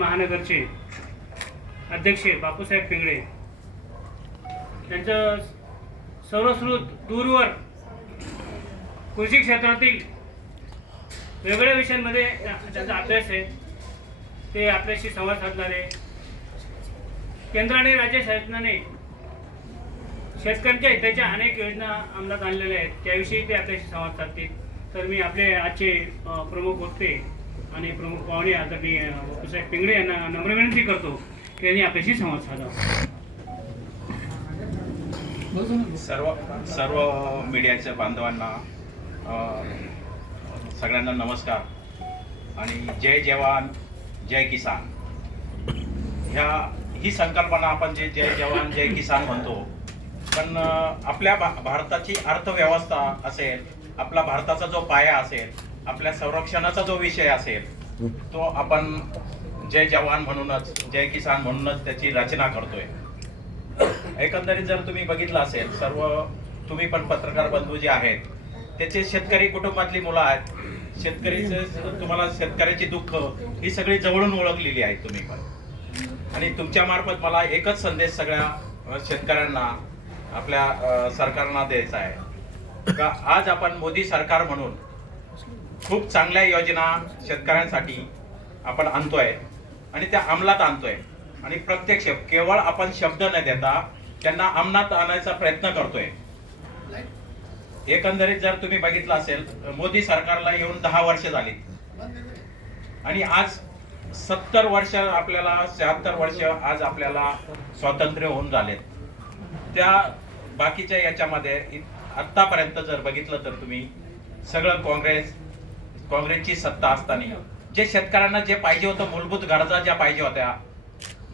महानगरचे अध्यक्ष बापूसाहेब पिंगळे. त्यांचं सर्वश्रुत दूरवर कृषी क्षेत्रातील वेगवेगळ्या विषयांमध्ये त्यांचा अभ्यास आहे ते आपल्याशी संवाद साधणारे. केंद्राने केंद्र आणि राज्य शासनाने शेतकऱ्यांच्या हिताच्या अनेक योजना अंमलात आणलेल्या आहेत. त्याविषयी ते आपल्याशी संवाद साधतील. तर मी आपले आजचे प्रमुख वक्ते आणि प्रमुख पाहुणे आदरणीय बापूसाहेब पिंगळे यांना नम्र विनंती करतो की यांनी आपल्याशी संवाद साधावा सर्व सर्व मीडियाच्या बांधवांना सगळ्यांना नमस्कार आणि जय जवान जय किसान. ह्या ही संकल्पना आपण जे जय जवान जय किसान म्हणतो पण आपल्या भा भारताची अर्थव्यवस्था असेल आपला भारताचा जो पाया असेल आपल्या संरक्षणाचा जो विषय असेल तो आपण जय जवान म्हणूनच जय किसान म्हणूनच त्याची रचना करतोय. एकंदरीत जर तुम्ही बघितलं असेल सर्व तुम्ही पण पत्रकार बंधू जे आहेत त्याचे शेतकरी कुटुंबातली मुलं आहेत. शेतकरीचे तुम्हाला शेतकऱ्याची दुःख ही सगळी जवळून ओळखलेली आहेत तुम्ही पण. आणि तुमच्या मार्फत मला एकच संदेश सगळ्या शेतकऱ्यांना आपल्या सरकारना द्यायचा आहे. का आज आपण मोदी सरकार म्हणून खूप चांगल्या योजना शेतकऱ्यांसाठी आपण आणतोय आणि त्या अंमलात आणतोय. आणि प्रत्यक्ष केवळ आपण शब्द न देता त्यांना अंमलात आणायचा प्रयत्न करतोय. एकंदरीत जर तुम्ही बघितलं असेल मोदी सरकारला येऊन दहा वर्ष झाली. आणि आज सत्तर वर्ष आपल्याला शहात्तर वर्ष आज आपल्याला स्वातंत्र्य होऊन झालेत. त्या बाकीच्या याच्यामध्ये इ- आत्तापर्यंत जर बघितलं तर तुम्ही सगळं काँग्रेस काँग्रेसची सत्ता असताना. जे शेतकऱ्यांना जे पाहिजे होतं मूलभूत गरजा ज्या पाहिजे होत्या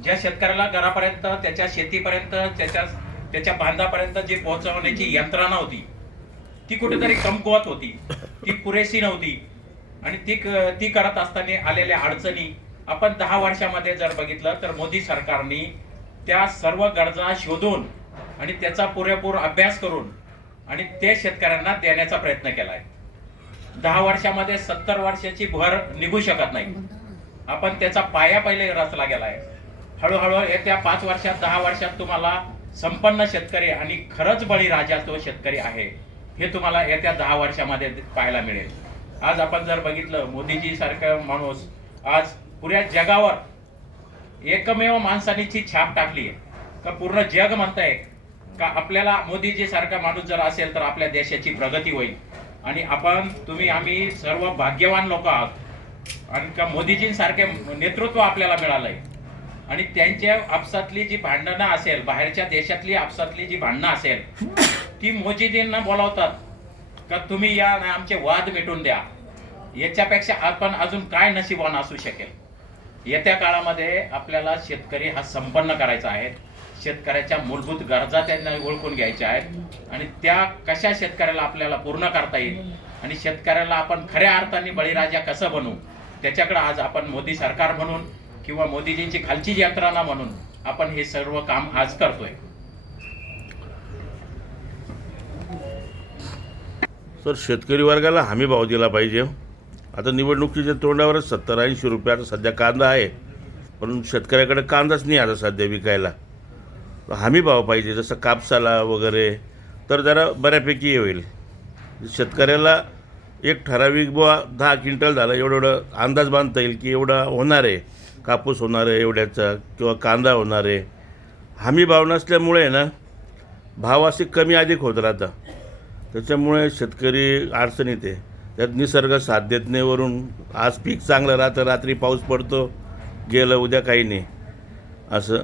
ज्या शेतकऱ्याला घरापर्यंत त्याच्या शेतीपर्यंत त्याच्या त्याच्या बांधापर्यंत जी पोहोचवण्याची यंत्रणा होती ती कुठेतरी कमकुवत होती. ती पुरेशी नव्हती. आणि ती क- ती करत असताना आलेल्या अडचणी आपण दहा वर्षामध्ये जर बघितलं तर मोदी सरकारने त्या सर्व गरजा शोधून आणि त्याचा पुरेपूर अभ्यास करून आणि ते शेतकऱ्यांना देण्याचा प्रयत्न केला आहे दहा वर्षामध्ये सत्तर वर्षाची भर निघू शकत नाही. आपण त्याचा पाया पहिले रचला गेला आहे हळूहळू येत्या पाच वर्षात दहा वर्षात तुम्हाला संपन्न शेतकरी आणि खरंच बळीराजा तो शेतकरी आहे हे तुम्हाला येत्या दहा वर्षामध्ये पाहायला मिळेल. आज आपण जर बघितलं मोदीजी सारखं माणूस आज पुऱ्या जगावर एकमेव माणसानीची छाप टाकली आहे. का पूर्ण जग म्हणताय का आपल्याला मोदीजी सारखा माणूस जर असेल तर आपल्या देशाची प्रगती होईल. आणि आपण तुम्ही आम्ही सर्व भाग्यवान लोक आहोत. आणि का मोदीजींसारखे नेतृत्व आपल्याला मिळालंय. आणि त्यांच्या आपसातली जी भांडणं असेल बाहेरच्या देशातली आपसातली जी भांडणं असेल ती मोदीजींना बोलावतात. का तुम्ही या आमचे वाद मिटून द्या. याच्यापेक्षा आपण अजून काय नशिबान असू शकेल? येत्या काळामध्ये आपल्याला शेतकरी हा संपन्न करायचा आहे. शेतकऱ्याच्या मूलभूत गरजा त्यांना ओळखून घ्यायच्या आहेत आणि त्या कशा शेतकऱ्याला आपल्याला पूर्ण करता येईल आणि शेतकऱ्याला आपण खऱ्या अर्थाने बळीराजा कसं बनवू त्याच्याकडे आज आपण मोदी सरकार म्हणून किंवा मोदीजींची खालची यंत्रणा म्हणून आपण हे सर्व काम आज करतोय. सर शेतकरी वर्गाला हमी भाव दिला पाहिजे. आता निवडणुकीच्या तोंडावरच सत्तर ऐंशी रुपयाचा सध्या कांदा आहे. पण शेतकऱ्याकडे कांदाच नाही आता सध्या विकायला. हमीभाव हमी भाव पाहिजे जसं कापसाला वगैरे तर जरा बऱ्यापैकी हे होईल. शेतकऱ्याला एक ठराविक बुवा दहा क्विंटल झालं एवढं एवढं अंदाज बांधता येईल की एवढा होणार आहे. कापूस होणार आहे एवढ्याचा किंवा कांदा होणार आहे. हमी भाव नसल्यामुळे ना भाव असे कमी अधिक होत राहतं त्याच्यामुळे शेतकरी अडचणीत आहे. त्यात निसर्ग साथ देत नाही वरून. आज पीक चांगलं राहतं रात्री पाऊस पडतो गेलं उद्या काही नाही. असं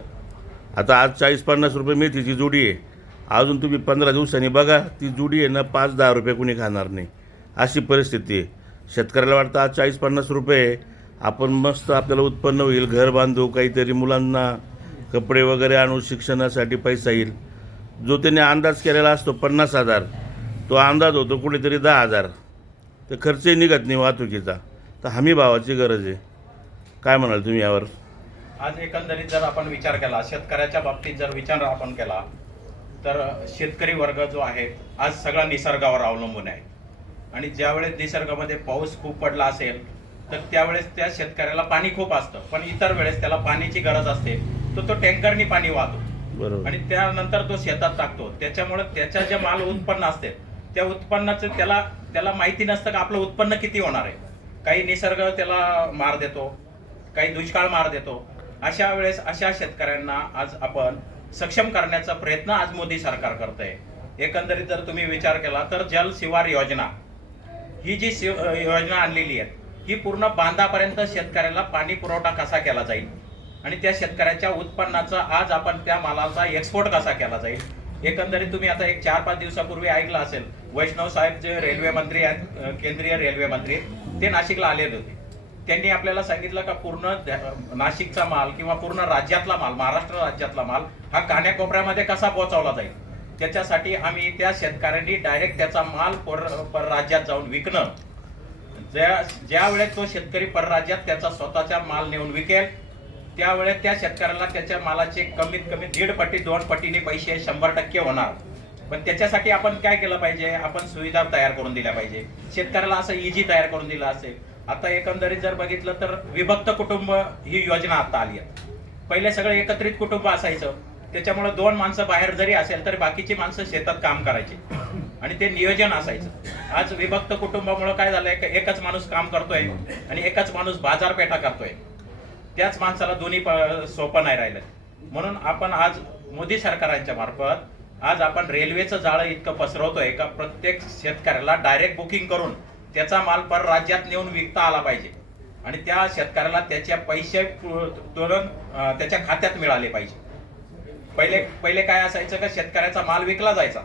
आता आज चाळीस पन्नास रुपये मेथीची जुडी आहे. अजून तुम्ही पंधरा दिवसांनी बघा ती जुडी आहे ना पाच दहा रुपये कुणी खाणार नाही. अशी परिस्थिती आहे. शेतकऱ्याला वाटतं आज चाळीस पन्नास रुपये आपण मस्त आपल्याला उत्पन्न होईल घर बांधू काहीतरी मुलांना कपडे वगैरे आणू शिक्षणासाठी पैसा येईल. जो त्याने अंदाज केलेला असतो पन्नास हजार. तो अंदाज होतो कुठेतरी दहा हजार. तर खर्चही निघत नाही वाहतुकीचा. तर हमी भावाची गरज आहे. काय म्हणाल तुम्ही यावर? आज एकंदरीत जर आपण विचार केला शेतकऱ्याच्या बाबतीत जर विचार आपण केला तर शेतकरी वर्ग जो आहे आज सगळा निसर्गावर अवलंबून आहे. आणि ज्यावेळेस निसर्गामध्ये पाऊस खूप पडला असेल तर त्यावेळेस त्या शेतकऱ्याला पाणी खूप असतं. पण इतर वेळेस त्याला पाण्याची गरज असते तर तो टँकरनी पाणी वाहतो. बरोबर. आणि त्यानंतर तो शेतात टाकतो. त्याच्यामुळे त्याच्या जे माल उत्पन्न असते त्या उत्पन्नाचं त्याला त्याला माहिती नसतं का आपलं उत्पन्न किती होणार आहे. काही निसर्ग त्याला मार देतो काही दुष्काळ मार देतो. अशा वेळेस अशा शेतकऱ्यांना आज आपण सक्षम करण्याचा प्रयत्न आज मोदी सरकार करत आहे एकंदरीत जर तुम्ही विचार केला तर जल शिवार योजना ही जी शिव योजना आणलेली आहे ही पूर्ण बांधापर्यंत शेतकऱ्याला पाणी पुरवठा कसा केला जाईल? आणि त्या शेतकऱ्याच्या उत्पन्नाचा आज आपण त्या मालाचा एक्सपोर्ट कसा केला जाईल? एकंदरीत तुम्ही आता एक चार पाच दिवसापूर्वी ऐकलं असेल वैष्णव साहेब जे रेल्वे मंत्री आहेत केंद्रीय रेल्वे मंत्री ते नाशिकला आलेले होते. त्यांनी आपल्याला सांगितलं का पूर्ण नाशिकचा माल किंवा पूर्ण राज्यातला माल महाराष्ट्र राज्यातला माल हा कान्याकोपऱ्यामध्ये कसा पोहोचवला जाईल? त्याच्यासाठी आम्ही त्या शेतकऱ्यांनी डायरेक्ट त्याचा माल पर परराज्यात जाऊन विकणं. ज्या ज्या वेळेस तो शेतकरी परराज्यात त्याचा स्वतःचा माल नेऊन विकेल त्यावेळेस त्या शेतकऱ्याला त्याच्या मालाचे कमीत कमी दीड पट्टी दोन पटीने पैसे शंभर टक्के होणार. पण त्याच्यासाठी आपण काय केलं पाहिजे? आपण सुविधा तयार करून दिल्या पाहिजे. शेतकऱ्याला असं इजी तयार करून दिलं असेल. आता एकंदरीत जर बघितलं तर विभक्त कुटुंब ही योजना आता आली आहे. पहिले सगळं एकत्रित कुटुंब असायचं. त्याच्यामुळे दोन माणसं बाहेर जरी असेल तरी बाकीची माणसं शेतात काम करायची. आणि ते नियोजन असायचं. आज विभक्त कुटुंबामुळे काय झालंय का एकच माणूस काम करतोय आणि एकच माणूस बाजारपेठा करतोय. त्याच माणसाला दोन्ही सोपं नाही राहिलं. म्हणून आपण आज मोदी सरकारांच्या मार्फत आज आपण रेल्वेचं जाळं इतकं पसरवतोय का प्रत्येक शेतकऱ्याला डायरेक्ट बुकिंग करून त्याचा माल पर राज्यात नेऊन विकता आला पाहिजे. आणि त्या शेतकऱ्याला त्याचे पैसे तुरंत त्याच्या खात्यात मिळाले पाहिजे. पहिले पहिले काय असायचं का शेतकऱ्याचा माल विकला जायचा.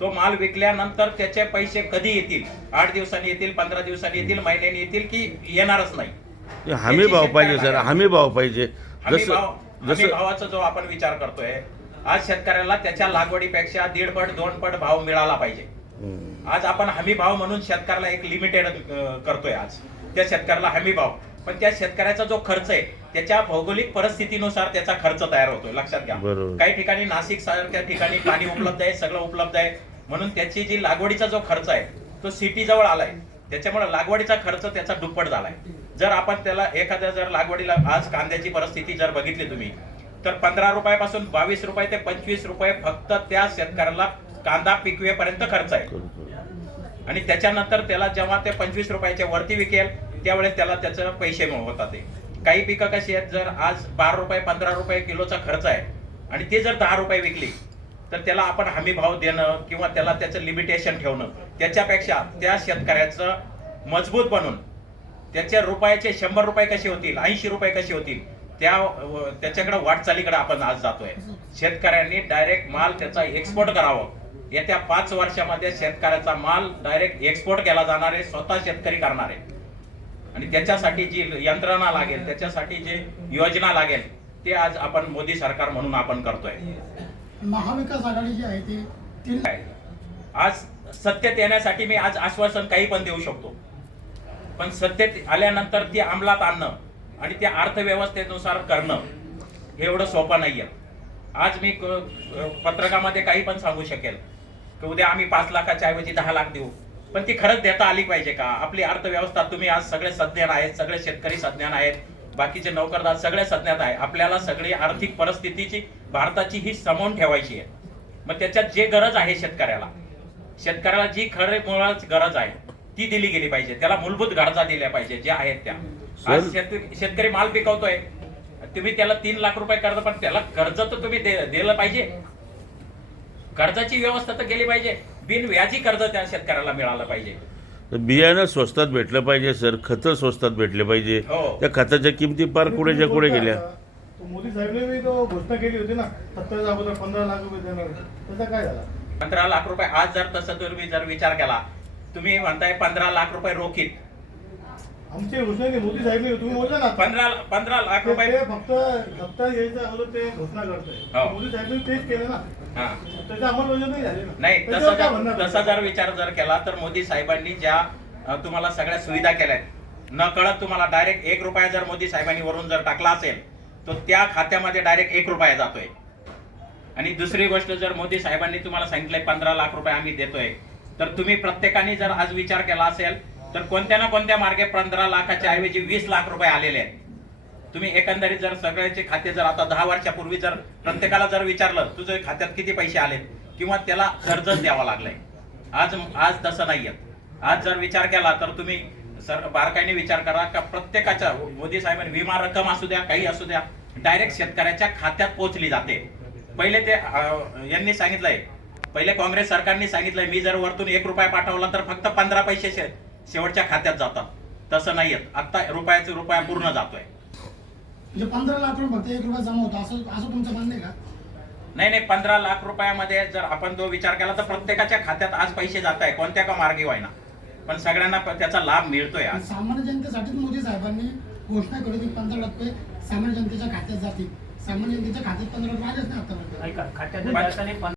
तो माल विकल्यानंतर त्याचे पैसे कधी येतील? आठ दिवसांनी येतील पंधरा दिवसांनी येतील महिन्यानी येतील की येणारच नाही? हमी भाव पाहिजे सर. हमी भाव पाहिजे. हमी भाव हमी भावाचा जो आपण विचार करतोय आज शेतकऱ्याला त्याच्या लागवडीपेक्षा दीड पट दोन पट भाव मिळाला पाहिजे. आज आपण हमी भाव म्हणून शेतकऱ्याला एक लिमिटेड करतोय आज. त्या शेतकऱ्याला हमी भाव. पण त्या शेतकऱ्याचा जो खर्च आहे त्याच्या भौगोलिक परिस्थितीनुसार त्याचा खर्च तयार होतोय. लक्षात घ्या. काही ठिकाणी नाशिक सारख्या ठिकाणी पाणी उपलब्ध आहे सगळं उपलब्ध आहे. म्हणून त्याची जी लागवडीचा जो खर्च आहे तो सिटी जवळ आलाय. त्याच्यामुळे लागवडीचा खर्च त्याचा दुप्पट झालाय. जर आपण त्याला एखाद्या जर लागवडीला आज कांद्याची परिस्थिती जर बघितली तुम्ही तर पंधरा रुपयापासून बावीस रुपये ते पंचवीस रुपये फक्त त्या शेतकऱ्याला कांदा पिकवेपर्यंत खर्च आहे. आणि त्याच्यानंतर त्याला जेव्हा ते पंचवीस रुपयाच्या वरती विकेल त्यावेळेस त्याला त्याचं पैसे मिळ- होतात ते. काही पिकं कशी आहेत जर आज बारा रुपये पंधरा रुपये किलोचा खर्च आहे आणि ते जर दहा रुपये विकली तर त्याला आपण हमी भाव देणं किंवा त्याला त्याचं लिमिटेशन ठेवणं त्याच्यापेक्षा त्या शेतकऱ्याचं मजबूत बनून त्याच्या रुपयाचे शंभर रुपये कसे होतील ऐंशी रुपये कसे होतील त्या त्याच्याकडे वाटचालीकडे आपण आज जातोय. शेतकऱ्यांनी डायरेक्ट माल त्याचा एक्सपोर्ट करावं. येत्या पाच वर्षामध्ये शेतकऱ्याचा माल डायरेक्ट एक्सपोर्ट केला जाणार आहे स्वतः शेतकरी करणार आहे. आणि त्याच्यासाठी जी यंत्रणा लागेल त्याच्यासाठी जे योजना लागेल ते आज आपण मोदी सरकार म्हणून आपण करतोय. महाविकास आघाडी जी आहे ती ती? आज सत्तेत येण्यासाठी मी आज आश्वासन काही पण देऊ शकतो. पण सत्तेत आल्यानंतर ती अंमलात आणणं आणि त्या अर्थव्यवस्थेनुसार करणं हे एवढं सोपं नाहीये. आज मी पत्रकामध्ये काही पण सांगू शकेल. की उद्या आम्ही पाच लाखाच्या ऐवजी दहा लाख देऊ. पण ती खरंच देता आली पाहिजे का? आपली अर्थव्यवस्था तुम्ही आज सगळे सज्ञान आहेत सगळे शेतकरी सज्ञान आहेत बाकीचे नोकरदार सगळे सज्ञात आहे. आपल्याला सगळी आर्थिक परिस्थितीची भारताची ही समवून ठेवायची आहे. मग त्याच्यात जे गरज आहे शेतकऱ्याला शेतकऱ्याला जी खरे मुळात गरज आहे ती दिली गेली पाहिजे. त्याला मूलभूत गरजा दिल्या पाहिजे ज्या आहेत त्या. आज शेत- शेतकरी माल पिकवतोय. तुम्ही त्याला तीन लाख रुपये कर्ज पण त्याला कर्ज तर तुम्ही दिलं पाहिजे. कर्जाची व्यवस्था तर केली पाहिजे. बिनव्याजी कर्ज त्या शेतकऱ्याला मिळालं पाहिजे. तर बियाणं स्वस्तात भेटलं पाहिजे सर. खतं स्वस्तात भेटले पाहिजे. हो. त्या खताच्या किमती फार कुठेच्या कुठे गेल्या? तो मोदी साहेबने बी तो घोषणा केली होती ना सत्तर अगोदर पंधरा लाख रुपये देणार त्याचा काय झाला? पंधरा लाख रुपये आज जर तसं तुम्ही जर विचार केला तुम्ही म्हणताय पंधरा लाख रुपये रोखीत. आमची घोषणा मोदी साहेबने तुम्ही बोलले ना पंधरा पंधरा लाख ते- रुपये. ते फक्त सत्ता यायच्या अगोदर ते घोषणा हो. करतोय मोदी साहेबने तेच केलं ना. हा. त्याची अंमलबजावणी झाली ना. नाही त्याच्यावर तसा काय जर म्हणणार तसा जर विचार जर केला तर मोदी साहेबांनी ज्या अ, तुम्हाला सगळ्या सुविधा केल्यात न कळत तुम्हाला डायरेक्ट एक रुपया जर मोदी साहेबांनी वरून जर टाकला असेल तर त्या खात्यामध्ये डायरेक्ट एक रुपया जातोय. आणि दुसरी गोष्ट जर मोदी साहेबांनी तुम्हाला सांगितलंय पंधरा लाख रुपये आम्ही देतोय तर तुम्ही प्रत्येकाने जर आज विचार केला असेल तर कोणत्या ना कोणत्या मार्गे पंधरा लाखाच्या ऐवजी वीस लाख रुपये आलेले आहेत. तुम्ही एकंदरीत जर सगळ्याचे खाते जर आता दहा वर्षापूर्वी जर प्रत्येकाला जर विचारलं तुझ्या खात्यात किती पैसे आलेत? किंवा त्याला कर्जच द्यावा लागलाय. आज आज तसं नाहीये. आज जर विचार केला तर तुम्ही सर बारकाईने विचार करा का प्रत्येकाच्या मोदी साहेबांनी विमा रक्कम असू द्या काही असू द्या डायरेक्ट शेतकऱ्याच्या खात्यात पोहोचली जाते. पहिले ते यांनी सांगितलंय पहिले काँग्रेस सरकारने सांगितलंय मी जर वरतून एक रुपया पाठवला तर फक्त पंधरा पैसे शेवटच्या खात्यात जातात. तसं नाहीये आता रुपयाचा रुपया पूर्ण जातोय. म्हणजे पंधरा लाख रुपये फक्त एक रुपया जमा होतो. असं असं तुमचं म्हणणं आहे का? नाही नाही पंधरा लाख रुपयामध्ये जर आपण तो विचार केला तर प्रत्येकाच्या खात्यात आज पैसे जात आहे कोणत्या का मार्गी व्हायना. पण सगळ्यांना प- त्याचा लाभ मिळतोय आज. सामान्य जनतेसाठीच मोदी साहेबांनी घोषणा केली की पंधरा लाख रुपये सामान्य जनतेच्या खात्यात जातील. सामान्य जनतेच्या खात्यात पंधरा लाख आलेच नाही आतापर्यंत. ऐका खात्यात पण- जाताना